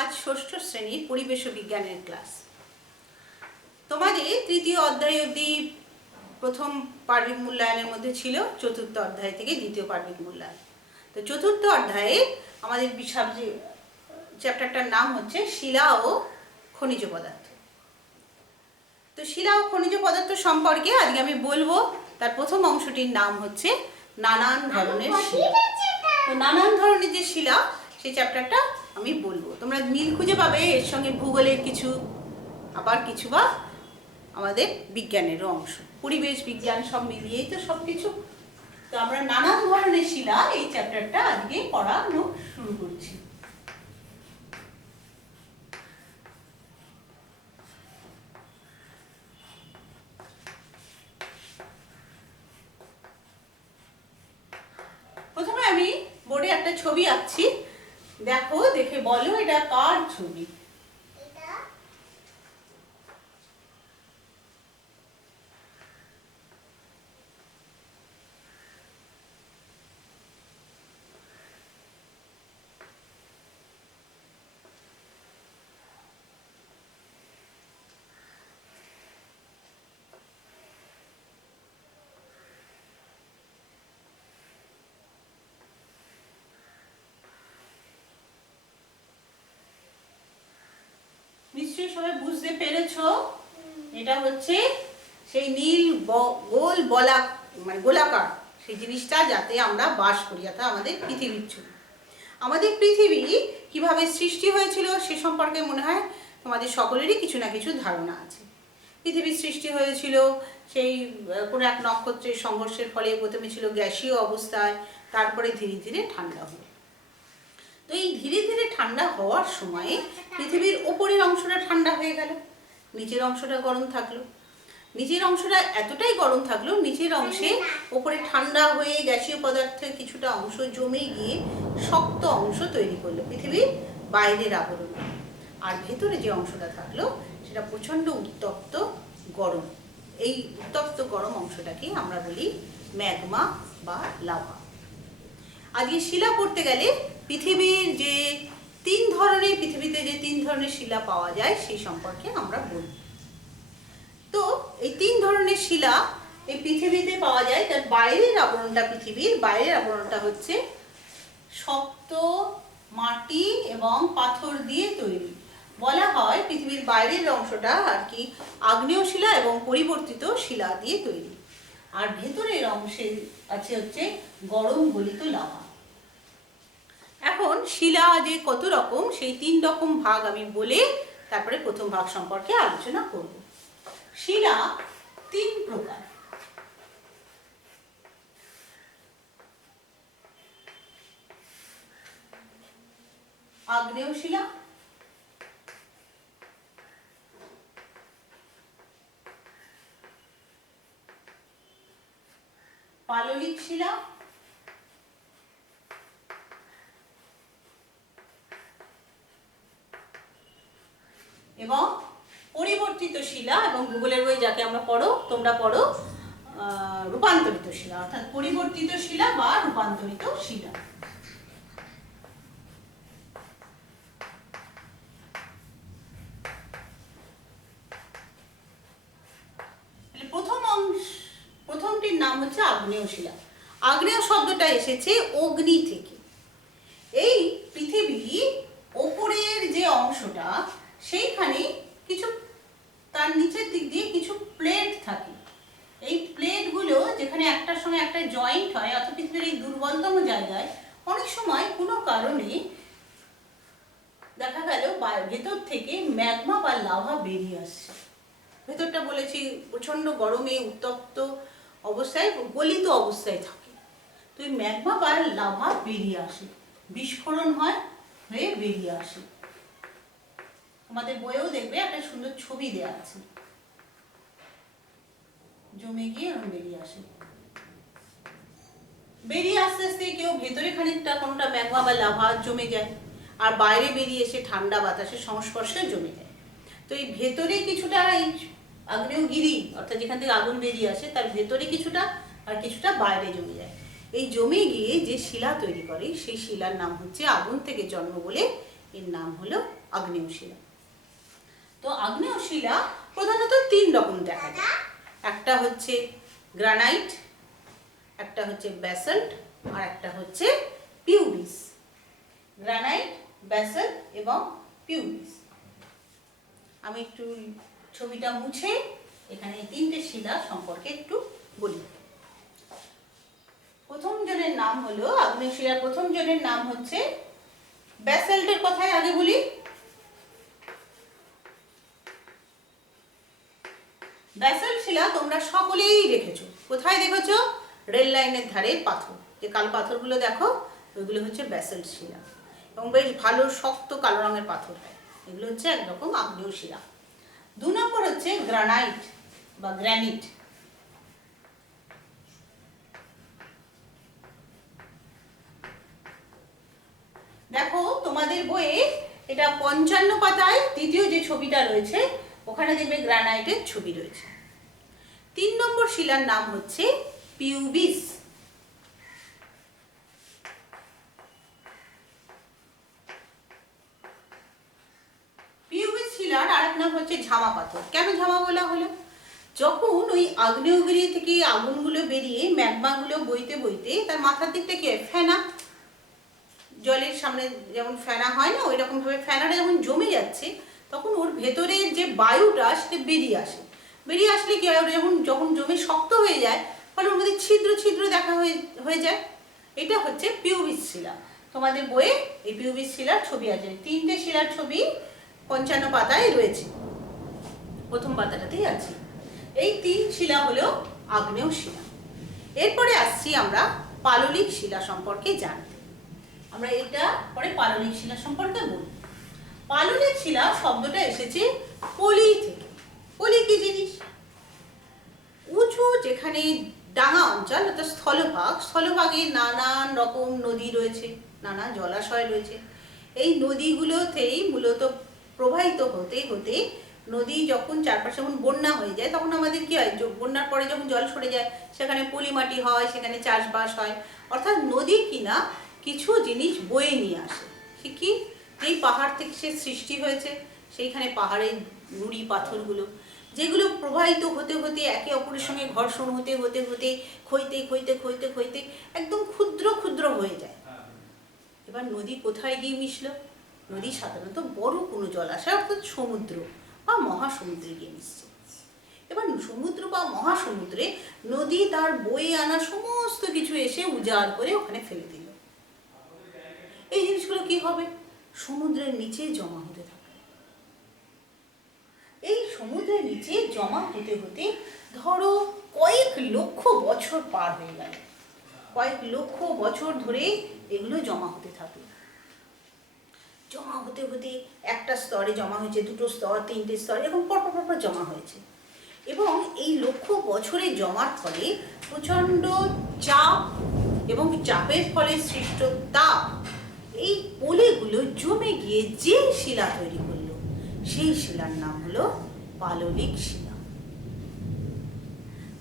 আজ ষষ্ঠ শ্রেণীর পরিবেশ বিজ্ঞানের ক্লাস। তোমাদের তৃতীয় অধ্যায় অবধি প্রথম পার্বিক মূল্যায়নের মধ্যে ছিল, চতুর্থ অধ্যায় থেকে দ্বিতীয় পার্বিক মূল্যায়ন। তো চতুর্থ অধ্যায়ে আমাদের চ্যাপ্টারটার নাম হচ্ছে শিলা ও খনিজ পদার্থ। তো শিলা ও খনিজ পদার্থ সম্পর্কে আজকে আমি বলবো। তার প্রথম অংশটির নাম হচ্ছে নানান ধরনের শিলা। তো নানান ধরনের যে শিলা, সেই চ্যাপ্টারটা আমি বলবো। তোমরা মিল খুঁজে পাবে এর সঙ্গে ভূগোলের কিছু, আবার কিছু বা আমাদের বিজ্ঞানেরও অংশ, পরিবেশ বিজ্ঞান সব মিলিয়েই তো সব কিছু। তো আমরা নানান ধরনের শিলা এই চ্যাপ্টারটা আজকে পড়ানো শুরু করছি। প্রথমে আমি বোর্ডে একটা ছবি আঁকছি, দেখো, দেখে বলো এটা কার ছবি। নিশ্চয়ই সবাই বুঝতে পেরেছো, এটা হচ্ছে সেই নীল গোল গোলাকার সেই জিনিসটা, যাতে আমরা বাস করি, অর্থাৎ আমাদের পৃথিবীর ছবি। আমাদের পৃথিবী কিভাবে সৃষ্টি হয়েছিল সে সম্পর্কে মনে হয় তোমাদের সকলেরই কিছু না কিছু ধারণা আছে। পৃথিবীর সৃষ্টি হয়েছিল সেই কোনো এক নক্ষত্রের সংঘর্ষের ফলে। প্রথমে ছিল গ্যাসীয় অবস্থায়, তারপরে ধীরে ধীরে ঠান্ডা হলো। তো এই ধীরে ধীরে ঠান্ডা হওয়ার সময়ে পৃথিবীর ওপরের অংশটা ঠান্ডা হয়ে গেল, নিচের অংশটা গরম থাকলো। নিচের অংশটা এতটাই গরম থাকলো, নিচের অংশে ওপরে ঠান্ডা হয়ে গ্যাসীয় পদার্থের কিছুটা অংশ জমে গিয়ে শক্ত অংশ তৈরি করলো পৃথিবীর বাইরের আবরণ। আর ভেতরে যে অংশটা থাকলো সেটা প্রচণ্ড উত্তপ্ত গরম। এই উত্তপ্ত গরম অংশটাকে আমরা বলি ম্যাগমা বা লাভা। আজকে শিলা পড়তে গেলে পৃথিবীতে যে তিন ধরনের শিলা পাওয়া যায় সেই সম্পর্কে আমরা বলব। তো এই তিন ধরনের শিলা এই পৃথিবীতে পাওয়া যায়। তার বাইরের আবরণটা, পৃথিবীর বাইরের আবরণটা হচ্ছে শক্ত মাটি এবং পাথর দিয়ে তৈরি। বলা হয় পৃথিবীর বাইরের অংশটা আর কি আগ্নেয় শিলা এবং পরিবর্তিত শিলা দিয়ে তৈরি। আর ভেতরের অংশে আছে হচ্ছে গরম গলিত লাভা। এখন শিলা যে কত রকম, সেই 3 রকম ভাগ আমি বলে তারপরে প্রথম ভাগ সম্পর্কে আলোচনা করব। শিলা 3 প্রকার। আগ্নেয় শিলা, পাললিক শিলা এবং পরিবর্তিত শিলা, এবং ভূগোলের বই যাকে আমরা তোমরা পড়ো রূপান্তরিত শিলা, অর্থাৎ পরিবর্তিত শিলা বা রূপান্তরিত শিলা। প্রথমটির নাম হচ্ছে আগ্নেয় শিলা। আগ্নেয় শব্দটা এসেছে অগ্নি থেকে। এই পৃথিবীর ওপরের যে অংশটা, সেইখানে কিছু তার নিচের দিক দিয়ে কিছু প্লেট থাকে। এই প্লেটগুলো যেখানে একটার সঙ্গে একটা জয়েন্ট হয়, অর্থাৎ পৃথিবীর এই দুর্বলতম জায়গায় অনেক সময় কোনো কারণে দেখা গেল ভেতর থেকে ম্যাগমা বা লাভা বেরিয়ে আসছে। ভেতরটা বলেছি প্রচণ্ড গরমে উত্তপ্ত অবস্থায়, গলিত অবস্থায় থাকে। তো এই ম্যাগমা বা লাভা বেরিয়ে আসে, বিস্ফোরণ হয়ে বেরিয়ে আসে। আমাদের বইয়েও দেখবে একটা সুন্দর ছবি দেওয়া আছে, জমে গিয়ে বেরিয়ে আসে। বেরিয়ে আস্তে আস্তে কেউ ভেতরে খানিকটা কোনটা ম্যাগমা বা লাভা জমে যায়, আর বাইরে বেরিয়ে এসে ঠান্ডা বাতাসের সংস্পর্শে জমে যায়। তো এই ভেতরে কিছুটা এই আগ্নেয়গিরি, অর্থাৎ যেখান থেকে আগুন বেরিয়ে আসে তার ভেতরে কিছুটা, আর কিছুটা বাইরে জমে যায়। এই জমে গিয়ে যে শিলা তৈরি করে সেই শিলার নাম হচ্ছে আগুন থেকে জন্ম বলে এর নাম হলো আগ্নেয় শিলা। তো আগ্নেয় শিলা প্রধানত 3 রকম দেখা যায়। একটা হচ্ছে গ্রানাইট, একটা হচ্ছে ব্যাসল্ট, আর একটা হচ্ছে পিউবিস। গ্রানাইট, ব্যাসল্ট এবং পিউবিস। আমি একটু ছবিটা মুছে এখানে এই 3টে শিলা সম্পর্কে একটু বলি। প্রথম জনের নাম হলো আগ্নেয় শিলার প্রথম জনের নাম হচ্ছে ব্যাসল্টের কথাই আগে বলি। ব্যাসল্ট শিলা তোমরা সকলেই দেখেছো। কোথায় দেখেছো? রেল লাইনের ধারে পাথর, যে কালো পাথরগুলো দেখো ওইগুলো হচ্ছে ব্যাসল্ট শিলা, এবং বেশ ভালো শক্ত কালো রঙের পাথর হয়। এগুলো হচ্ছে একরকম আগ্নেয় শিলা। 2 নম্বর হচ্ছে গ্রানাইট বা গ্রানিট। দেখো তোমাদের বইয়ে এটা 55 পাতায় দ্বিতীয় যে ছবিটা রয়েছে ওখানে দেখবে গ্রানাইটের ছবি রয়েছে। 3 নম্বর শিলার নাম হচ্ছে পিউবিস। পিউবিস শিলার আরেক নাম হচ্ছে ঝামা পাথর। কেন ঝামা বলা হলো? যখন ওই আগ্নেয়গিরি থেকে আগুনগুলো বেরিয়ে ম্যাগমাগুলো বইতে বইতে তার মাথার দিকটা কি হয়? ফেনা, জলের সামনে যেমন ফেনা হয় না, ওই রকম ভাবে ফেনাটা যখন জমে যাচ্ছে তখন ওর ভেতরের যে বায়ুটা সেটা বেরিয়ে আসে। বেরিয়ে আসলে কি হয়? যখন জমে শক্ত হয়ে যায় ফলে ওর মধ্যে ছিদ্র ছিদ্র দেখা হয়ে যায়। এটা হচ্ছে পিউবিস শিলা। তোমাদের বইয়ে এই পিউবিস শিলার ছবি আছে। 3টে শিলার ছবি 55 পাতায় রয়েছে, প্রথম পাতাটাতেই আছে। এই 3 শিলা হলো আগ্নেয় শিলা। এরপরে আসছি আমরা পাললিক শিলা সম্পর্কে জানতে। আমরা এটা পরে পাললিক শিলা সম্পর্কে বলব। পাললিক শিলা শব্দটা এসেছে পলি থেকে। পলি কি জিনিস? উঁচু যেখানে ডাঙা অঞ্চল অর্থাৎ স্থলভাগ, স্থলভাগে নানান রকম নদী রয়েছে, নানা জলাশয় রয়েছে। এই নদীগুলোতেই মূলত প্রবাহিত হতে হতে নদী যখন চারপাশে যখন বন্যা হয়ে যায় তখন আমাদের কি হয়? বন্যার পরে যখন জল সরে যায় সেখানে পলি মাটি হয়, সেখানে চাষবাস হয়। অর্থাৎ নদী কিনা কিছু জিনিস বয়ে নিয়ে আসে। সে কি? যেই পাহাড় থেকে সে সৃষ্টি হয়েছে সেইখানে পাহাড়ের নুড়ি পাথরগুলো যেগুলো প্রবাহিত হতে হতে একে অপরের সঙ্গে ঘর্ষণ হতে হতে হতে ক্ষইতে ক্ষইতে ক্ষইতে ক্ষইতে একদম ক্ষুদ্র ক্ষুদ্র হয়ে যায়। এবার নদী কোথায় গিয়ে মিশলো? নদী সাধারণত বড় কোনো জলাশয় অর্থাৎ সমুদ্র বা মহাসমুদ্রে গিয়ে মিশছে। এবার সমুদ্র বা মহাসমুদ্রে নদী তার বয়ে আনা সমস্ত কিছু এসে উজাড় করে ওখানে ফেলে দিল। এই জিনিসগুলো কি হবে? সমুদ্রের নিচে জমা হতে থাকে। এই সমুদ্রের নিচে জমা হতে হতে ধরো কয়েক লক্ষ বছর পার হয়ে গেল। কয়েক লক্ষ বছর ধরে এগুলো জমা হতে থাকে। জমা হতে হতে একটা স্তরে জমা হয়েছে, 2টো স্তর, 3টে স্তর, এরকম পরপর পরপর জমা হয়েছে। এবং এই লক্ষ বছরে জমার ফলে প্রচণ্ড চাপ এবং চাপের ফলে সৃষ্ট তাপ এই পলিগুলো জমে গিয়ে যে শিলা তৈরি করলো সেই শিলার নাম হলো পাললিক শিলা।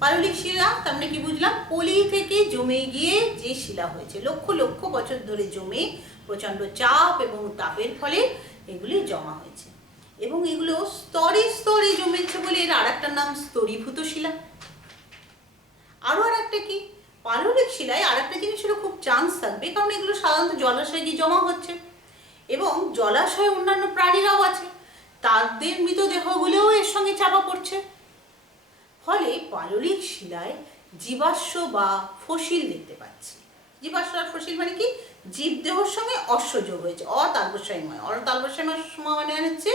পাললিক শিলা তার মানে কি বুঝলাম? পলি থেকে জমে গিয়ে যে শিলা হয়েছে, লক্ষ লক্ষ বছর ধরে জমে প্রচণ্ড চাপ এবং তাপের ফলে এগুলি জমা হয়েছে। এবং এগুলো স্তরে স্তরে জমেছে বলে এর আর একটা নাম স্তরীভূত শিলা। আরো আর একটা কি? পাললিক শিলায় আর একটা জিনিসেরও খুব চান্স থাকবে, কারণ এগুলো সাধারণত জলাশয়ে গিয়ে জমা হচ্ছে এবং জলাশয়ে অন্যান্য প্রাণীরাও আছে, তাদের মৃতদেহগুলোও এর সঙ্গে চাপা পড়ছে। ফলে পাললিক শিলায় জীবাশ্ম বা ফসিল দেখতে পাচ্ছি। জীবাশ্ম আর ফসিল মানে কি? জীবদেহর সঙ্গে অশ্ব যোগ হয়েছে, অতালবস্ময়। অতালবস্ময় মানে হচ্ছে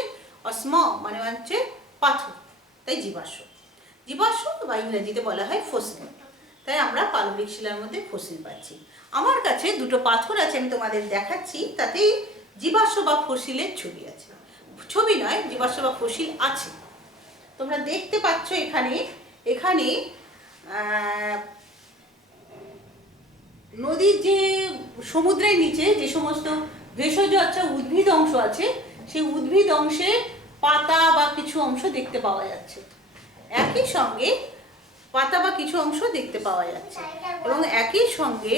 অস্ম মানে হচ্ছে পাথর, তাই জীবাশ্ম। জীবাশ্ম বা ইংরেজিতে বলা হয় ফসিল। তাই আমরা পাললিক শিলার মধ্যে ফসিল পাচ্ছি। আমার কাছে 2টো পাথর আছে, আমি তোমাদের দেখাচ্ছি, তাতে জীবাশ্ম বা ফসিলের ছবি আছে। ছবি নয়, জীবাশ্ম বা ফসিল আছে। তোমরা দেখতে পাচ্ছ এখানে এখানে নদীর যে সমুদ্রের নিচে যে সমস্ত ভেষজ উদ্ভিদ অংশ আছে সেই উদ্ভিদ অংশে পাতা বা কিছু অংশ দেখতে পাওয়া যাচ্ছে। একই সঙ্গে পাতা বা কিছু অংশ দেখতে পাওয়া যাচ্ছে এবং একই সঙ্গে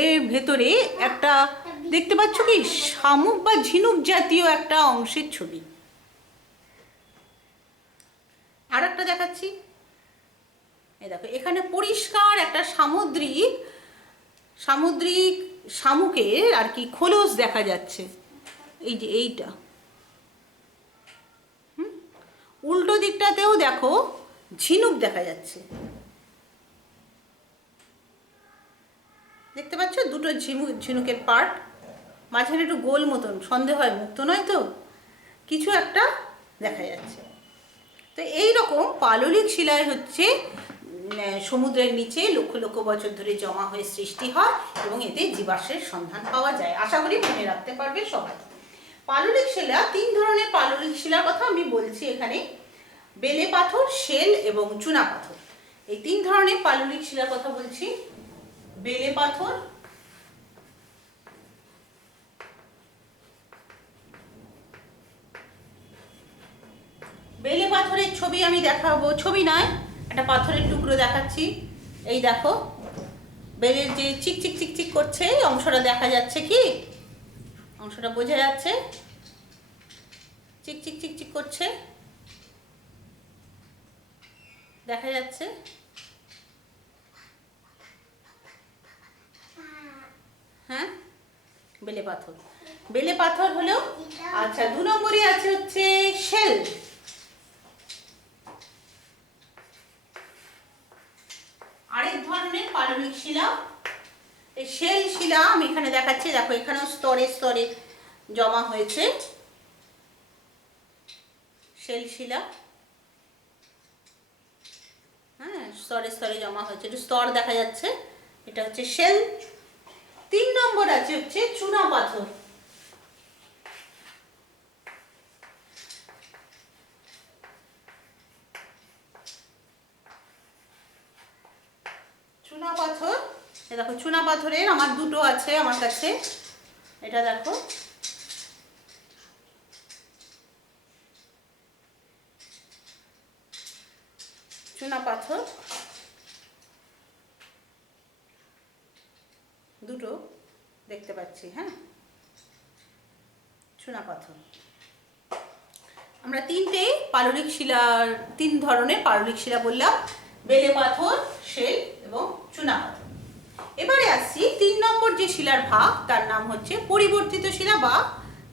এর ভেতরে একটা দেখতে পাচ্ছ কি শামুক বা ঝিনুক জাতীয় একটা অংশের ছবি। আর একটা দেখাচ্ছি, এই দেখো এখানে পরিষ্কার একটা সামুদ্রিক শামুকের আর কি খোলস দেখা যাচ্ছে, এই যে এইটা। উল্টো দিকটাতেও দেখো ঝিনুক দেখা যাচ্ছে, দেখতে পাচ্ছ দুটো ঝিনুকের পার্ট, মাঝখানে একটু গোল মতন, সন্দেহ হয় মুক্ত নয় তো, কিছু একটা দেখা যাচ্ছে। তো এই রকম পাললিক শিলায় হচ্ছে সমুদ্রের নিচে লক্ষ লক্ষ বছর ধরে জমা হয়ে সৃষ্টি হয় এবং এতে জীবাশ্মের সন্ধান পাওয়া যায়। আশা করি মনে রাখতে পারবে সবাই। পাললিক শিলা, 3 ধরনের পাললিক শিলার কথা আমি বলছি এখানে, বেলে পাথর, শেল এবং চুনা পাথর। এই 3 ধরনের পাললিক শিলার কথা বলছি। বেলে পাথর, বেলে পাথরের ছবি আমি দেখাবো, ছবি নয় একটা পাথরের টুকরো দেখাচ্ছি। এই দেখো বেলের যে চিকচিক চিকচিক করছে অংশটা দেখা যাচ্ছে, কি অংশটা বোঝা যাচ্ছে, চিকচিক চিকচিক করছে দেখা যাচ্ছে। হ্যাঁ, বেলে পাথর, বেলে পাথর হলো। আচ্ছা, 2 নম্বরে আছে হচ্ছে শেল। আরেক ধরনের পাললিক শিলা, এই শেল শিলা আমি এখানে দেখাচ্ছি। দেখো এখানেও স্তরে স্তরে জমা হয়েছে শেল শিলা। হ্যাঁ, স্তরে স্তরে জমা হয়েছে, একটু স্তর দেখা যাচ্ছে, এটা হচ্ছে শেল। 3 নম্বর আছে হচ্ছে চুনা পাথর। চুনা পাথর, দেখো চুনা পাথরের আমার 2টো আছে আমার কাছে, এটা দেখো চুনা পাথর 2টো দেখতে পাচ্ছি। হ্যাঁ, চুনা পাথর। আমরা 3টে পাললিক শিলার 3 ধরনের পাললিক শিলা বললাম, বেলে পাথর, শেল এবং চুনা পাথর। এবারে আসছি 3 নম্বর যে শিলার ভাগ, তার নাম হচ্ছে পরিবর্তিত শিলা বা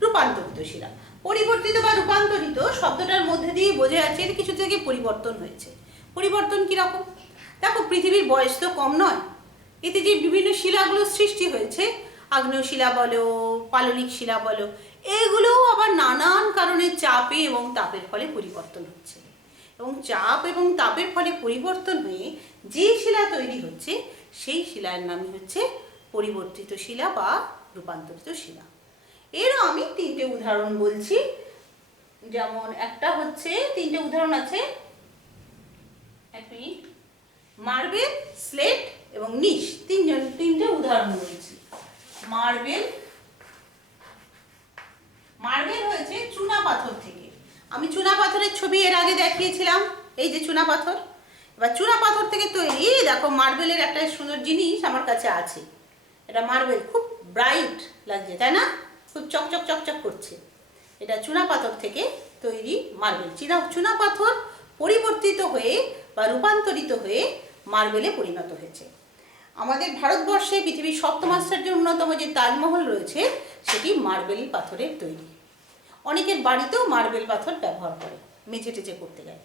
রূপান্তরিত শিলা। পরিবর্তিত বা রূপান্তরিত শব্দটার মধ্যে দিয়ে বোঝা যাচ্ছে এর কিছু থেকে পরিবর্তন হয়েছে। পরিবর্তন কীরকম? দেখো পৃথিবীর বয়স তো কম নয়, এতে যে বিভিন্ন শিলাগুলো সৃষ্টি হয়েছে, আগ্নেয় শিলা বলো, পাললিক শিলা বলো, এগুলোও আবার নানান কারণে চাপে এবং তাপের ফলে পরিবর্তন হচ্ছে। এবং চাপ এবং তাপের ফলে পরিবর্তন হয়ে যে শিলা তৈরি হচ্ছে সেই শিলার নামই হচ্ছে পরিবর্তিত শিলা বা রূপান্তরিত শিলা। এরও আমি 3টে উদাহরণ বলছি। যেমন একটা হচ্ছে, 3টে উদাহরণ আছে, এক মিনিট, মার্বেল, স্লেট এবং নিশ। 3টে উদাহরণ বলছি। মার্বেল হয়েছে চুনা পাথর থেকে। আমি চুনা পাথরের ছবি এর আগে দেখিয়েছিলাম, এই যে চুনা পাথর। এবার চুনা পাথর থেকে তৈরি দেখো মার্বেলের একটা সুন্দর জিনিস আমার কাছে আছে, এটা মার্বেল, খুব ব্রাইট লাগছে তাই না, খুব চকচক চকচক করছে। এটা চুনা পাথর থেকে তৈরি মার্বেল। চুনা পাথর পরিবর্তিত হয়ে বা রূপান্তরিত হয়ে মার্বেলে পরিণত হয়েছে। আমাদের ভারতবর্ষে পৃথিবীর 7ম আশ্চর্যের অন্যতম যে তাজমহল রয়েছে সেটি মার্বেল পাথরের তৈরি। অনেকের বাড়িতেও মার্বেল পাথর ব্যবহার করে মেঝে টেঝে করতে গেলে।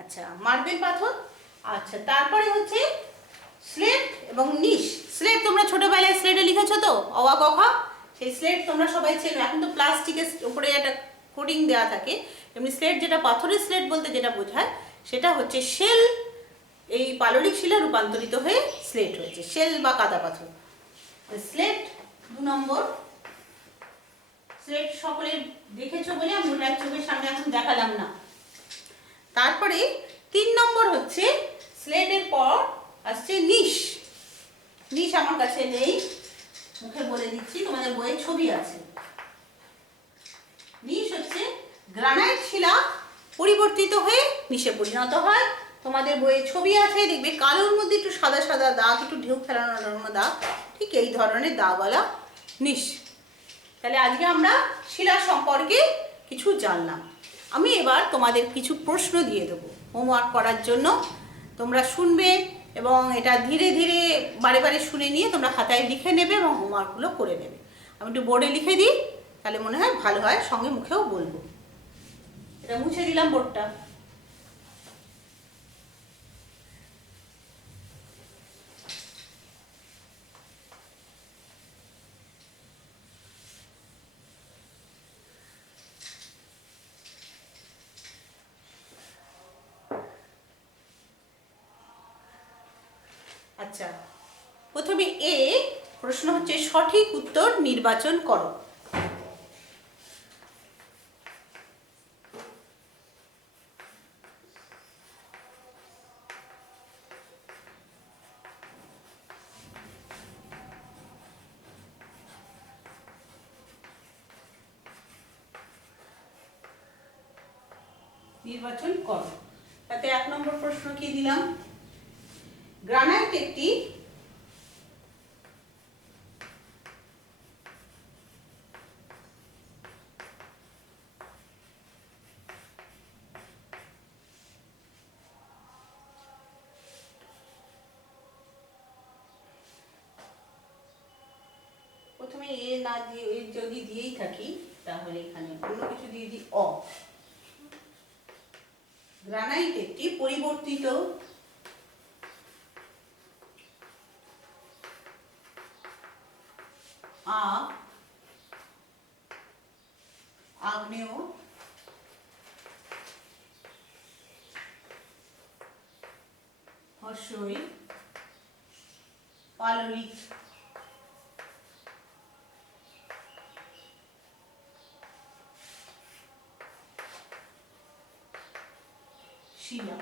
আচ্ছা, মার্বেল পাথর। আচ্ছা, তারপরে হচ্ছে স্লেট এবং নিশ। স্লেট তোমরা ছোটবেলায় স্লেটে লিখেছো তো, অ আ ক খ, সেই স্লেট তোমরা সবাই চেনো। এখন তো প্লাস্টিকের উপরে একটা কোটিং দেওয়া থাকে, এমনি স্লেট যেটা পাথরের স্লেট বলতে যেটা বোঝায় সেটা হচ্ছে শেল। এই পাললিক শিলা রূপান্তরিত হয়ে স্লেট হয়েছে, শেল বা কাদা পাথর। স্লেট 2 নম্বর। স্লেট সকলে দেখেছো বলে আমি ওটা চোখের সামনে এখন দেখালাম না। তারপরে 3 নম্বর হচ্ছে স্লেটের পর আসছে নিশ। নিশ আমার কাছে নেই, মুখে বলে দিচ্ছি, তোমাদের বইয়ে ছবি আছে। নিশ হচ্ছে গ্রানাইট শিলা পরিবর্তিত হয়ে নিশে পরিণত হয়। তোমাদের বইয়ে ছবি আছে, দেখবে কালোর মধ্যে একটু সাদা সাদা দাগ, একটু ঢেউ খেলানো দাগ, ঠিক এই ধরনের দাগওয়ালা নিস। তাহলে আজকে আমরা শিলা সম্পর্কে কিছু জানলাম। আমি এবার তোমাদের কিছু প্রশ্ন দিয়ে দেবো হোমওয়ার্ক করার জন্য। তোমরা শুনবে এবং এটা ধীরে ধীরে বারে বারে শুনে নিয়ে তোমরা খাতায় লিখে নেবে এবং হোমওয়ার্কগুলো করে নেবে। আমি একটু বোর্ডে লিখে দিই, তাহলে মনে হয় ভালো হয়, সঙ্গে মুখেও বলবো। এটা মুছে দিলাম বোর্ডটা। আচ্ছা, প্রথমে এ প্রশ্ন হচ্ছে সঠিক উত্তর নির্বাচন করো। নির্বাচন করো। তাতে 1 নম্বর প্রশ্ন কি দিলাম? গ্রানাইট একটি প্রথমে এ না দিয়ে যদি দিয়েই থাকি তাহলে এখানে অন্য কিছু দিয়ে দিই। গ্রানাইট একটি পরিবর্তিত আগ্নেয় হর্ষই পাললিক শিলা।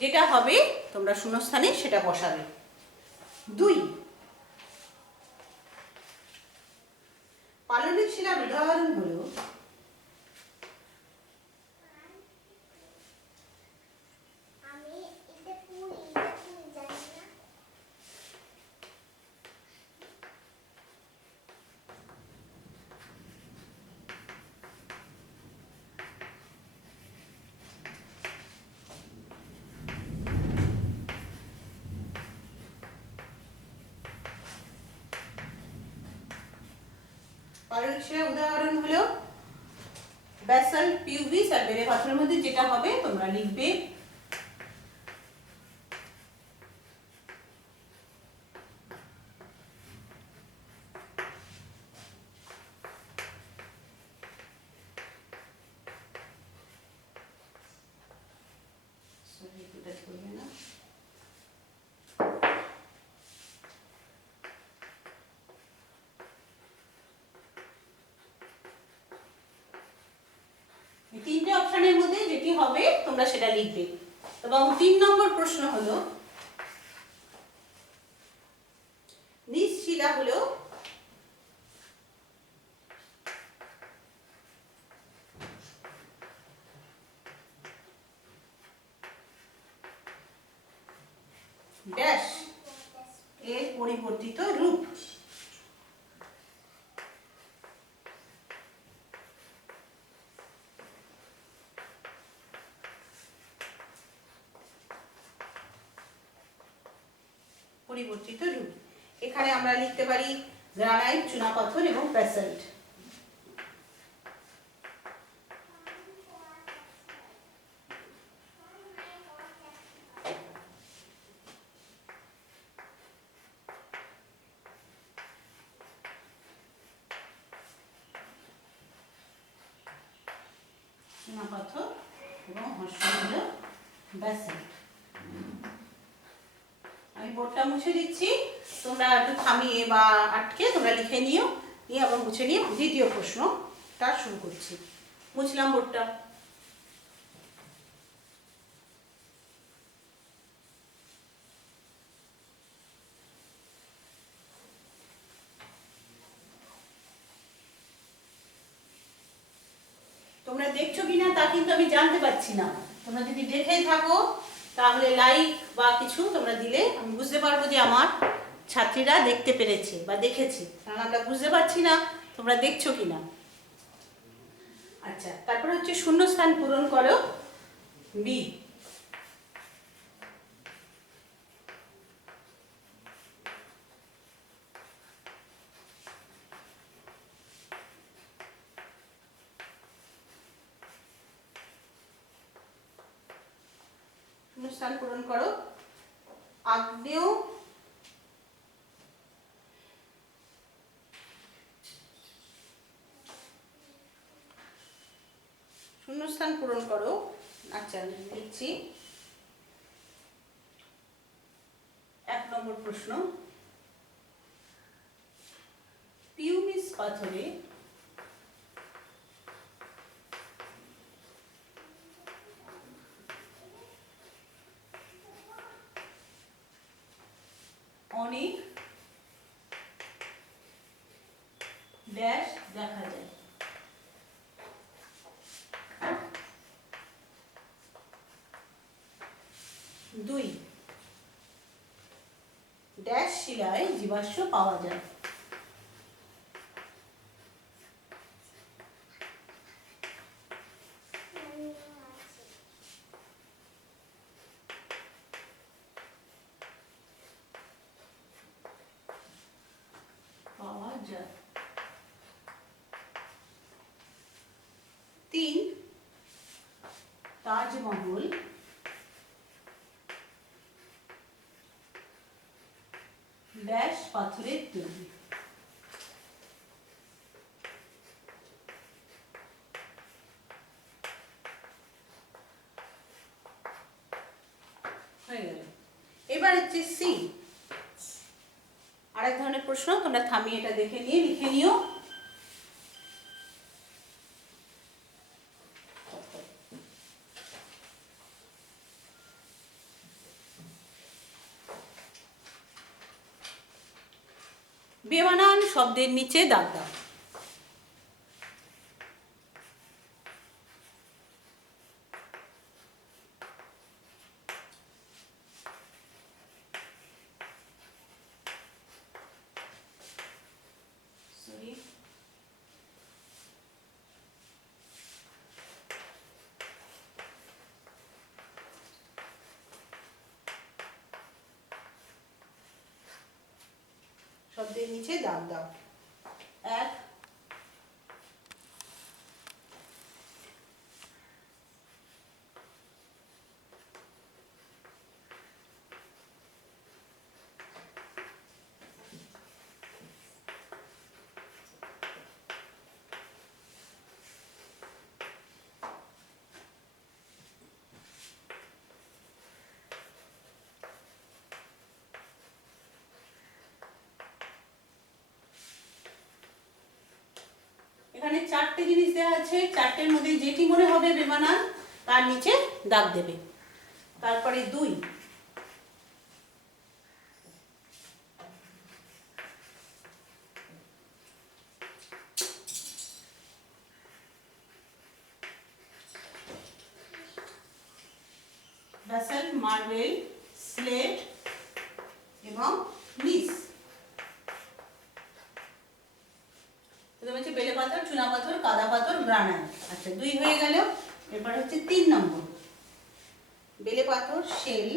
যেটা হবে তোমরা শূন্যস্থানে সেটা বসাবে। 2, পাললিক শিলার উদাহরণ হলো পাললিক শিলার উদাহরণ হলো ব্যাসাল্ট, পিউভিস আর বেলে পাথরের মধ্যে যেটা হবে তোমরা লিখবে এই 3টে অপশনের মধ্যে যেটি হবে তোমরা সেটা লিখবে। এবং 3 নম্বর প্রশ্ন হলো নিজ শিলা হলো ড্যাশ এর পরিবর্তিত রূপ। পরিবর্তিত রূপ এখানে আমরা লিখতে পারি গ্রানাইট, চুনাপাথর এবং ব্যাসাল্ট। চুনাপাথর এবং হর্ষ হলো ব্যাসাল্ট। আমি বোর্ডটা মুছে দিচ্ছি, তোমরা একটু থামিয়ে বা আটকে তোমরা লিখে নিও, নিয়ে আবার মুছে নিয়ে দ্বিতীয় প্রশ্নটা শুরু করছি। মুছলাম বোর্ডটা। তোমরা দেখছো কিনা তা কিন্তু আমি জানতে পারছি না। তোমরা যদি দেখে থাকো তাহলে লাইক বা কিছু তোমরা দিলে আমি বুঝতে পারবো যে আমার ছাত্রীরা দেখতে পেরেছে বা দেখেছে, কারণ আমরা বুঝতে পারছি না তোমরা দেখছো কি না। আচ্ছা, তারপরে হচ্ছে শূন্যস্থান পূরণ করো বি। শূন্যস্থান পূরণ করো আগ্নেয় শূন্যস্থান পূরণ করো। আচ্ছা, লিখছি 1 নম্বর প্রশ্ন, পিউমিস পাথরে অনেক ড্যাশ দেখা যায়। 2 ড্যাশ শিলায় জীবাশ্ম পাওয়া যায়। পাওয়া যায়। 3 তাজমহল ড্যাশ পাথরের তৈরি। হয়ে গেল। এবার হচ্ছে সি, আরেক ধরনের প্রশ্ন, তোমরা থামিয়ে এটা দেখে নিয়ে লিখে নিও। বেমানান শব্দের নিচে দাগ দাও। শব্দের নিচে দাগ দাও। 1 এখানে 4টে জিনিস দেওয়া আছে, 4টের মধ্যে যেটি মনে হবে বেমানান তার নিচে দাগ দেবে। তারপরে 2 ব্যাসাল্ট, মার্বেল, স্লেট এবং নিস। হচ্ছে বেলে পাথর, চুনা পাথর, কাদা পাথর, গ্রানাইট। আচ্ছা, 2 হয়ে গেল। এরপর হচ্ছে 3 নম্বর, বেলে পাথর, শেল,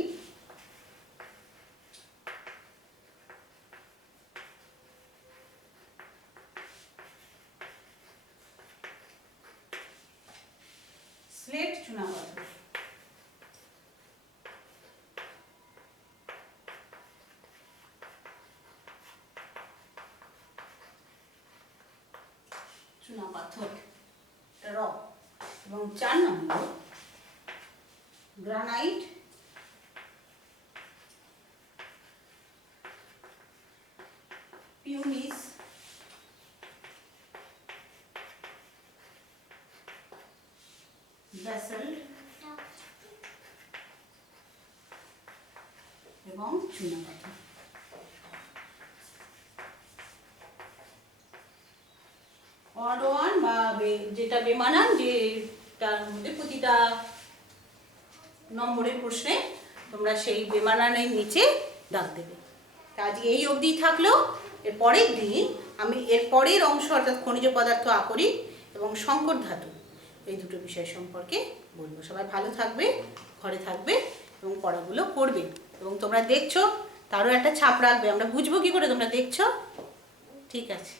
স্লেট, চুনা পাথর। চুনা পাথর রক। এবং 4 নম্বর, গ্রানাইট, পিউমিস, ব্যাসাল্ট এবং চুনা পাথর। অড ওয়ান বা যেটা বেমানান, যেটার মধ্যে প্রতিটা নম্বরের প্রশ্নে তোমরা সেই বেমানানের নিচে দাগ দেবে। তা আজকে এই অবধিই থাকলো। এর পরের দিন আমি এর পরের অংশ অর্থাৎ খনিজ পদার্থ আকরিক এবং সংকর ধাতু এই দুটো বিষয় সম্পর্কে বলবো। সবাই ভালো থাকবে, ঘরে থাকবে এবং পড়াগুলো করবে। এবং তোমরা দেখছো তারও একটা ছাপ রাখবে, আমরা বুঝবো কি করে তোমরা দেখছো। ঠিক আছে।